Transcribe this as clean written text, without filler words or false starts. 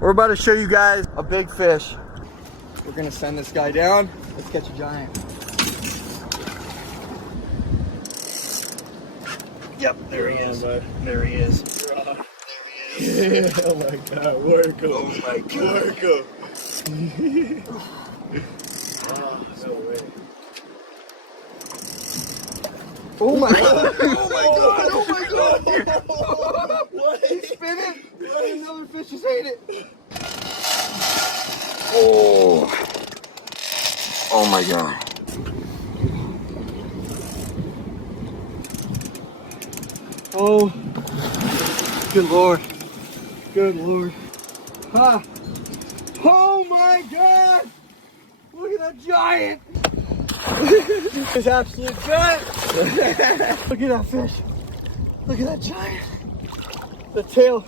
We're about to show you guys a big fish. We're gonna send this guy down. Let's catch a giant. Yep, there he is. There he is. There he is. Oh my god, work him. Oh my god. Work him. Oh, no way. Oh my god. Oh my god. Oh my god. What? He's spinning. Another fish just ate it. Oh. Oh my god. Oh. Good lord. Good lord. Ha. Oh my god. Look at that giant. This absolute giant. Look at that fish. Look at that giant. The tail.